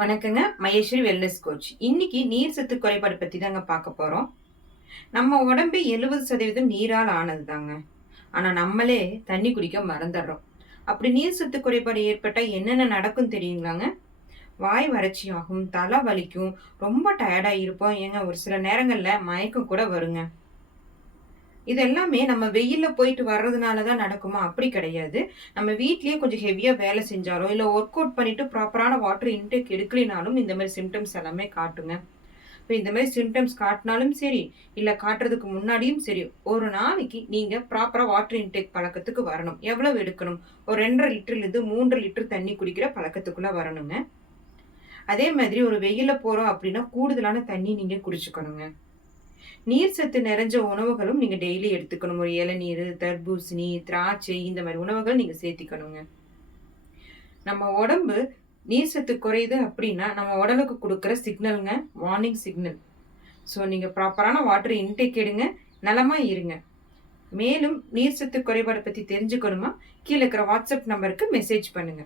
வணக்கங்க. Maheswari wellness coach. இன்னைக்கு நீர் சத்து குறைபாடு பத்தி தாங்க பார்க்க போறோம். நம்ம உடம்பு 70% நீரால் ஆனது தாங்க. ஆனா நம்மளே தண்ணி குடிக்க மறந்துடுறோம். அப்படி நீர் சத்து குறைபாடு ஏற்பட்டா என்னென்ன நடக்கும் தெரியுங்களாங்க? வாய் வறட்சியாகும், தலை வலிக்கும், ரொம்ப டயர்டா இருப்போம். ஏங்க ஒரு சில நேரங்கள்ல மயக்கம் கூட வருங்க. இது எல்லாமே நம்ம வெயில்ல போயிட்டு வர்றதுனால தான் நடக்குமா? அப்படி கிடையாது. நம்ம வீட்லயே கொஞ்சம் ஹெவியா வேலை செஞ்சாலோ, இல்ல ஒர்க் அவுட் பண்ணிட்டு ப்ராப்பரான வாட்டர் இன்டேக் எடுக்கலினாலும் இந்த மாரி சிம்ப்டம்ஸ் எல்லாமே காட்டுங்க. இப்ப இந்த மாரி சிம்ப்டம்ஸ் காட்டினாலும் சரி, இல்ல காட்டுறதுக்கு முன்னாடியும் சரி, ஒரு நாளைக்கு நீங்க ப்ராப்பரா வாட்டர் இன்டேக் பழக்கத்துக்கு வரணும். எவ்வளவு எடுக்கணும்? ஒரு 2 1/2 லிட்டர்லேருந்து 3 லிட்டர் தண்ணி குடிக்கிற பழக்கத்துக்குள்ள வரணுங்க. அதே மாதிரி ஒரு வெயில்ல போறோம் அப்படின்னா, கூடுதலான தண்ணி நீங்க குடிச்சுக்கணுங்க. நீர் சத்து நிறைஞ்ச உணவுகளும் நீங்க டெய்லி எடுத்துக்கணும். ஒரு இளநீரு, தர்பூசணி, திராட்சை இந்த மாரி உணவுகள் நீங்க சேர்த்திக்கணுங்க. நம்ம உடம்பு நீர் சத்து குறையுது அப்படின்னா, நம்ம உடலுக்கு குடுக்குற சிக்னல்ங்க, வார்னிங் சிக்னல். ஸோ நீங்க ப்ராப்பரான வாட்டர் இன்டேக் எடுங்க, நலமா இருங்க. மேலும் நீர் சத்து குறைபாட பத்தி தெரிஞ்சுக்கணுமா? கீழ இருக்கிற வாட்ஸ்அப் நம்பருக்கு மெசேஜ் பண்ணுங்க.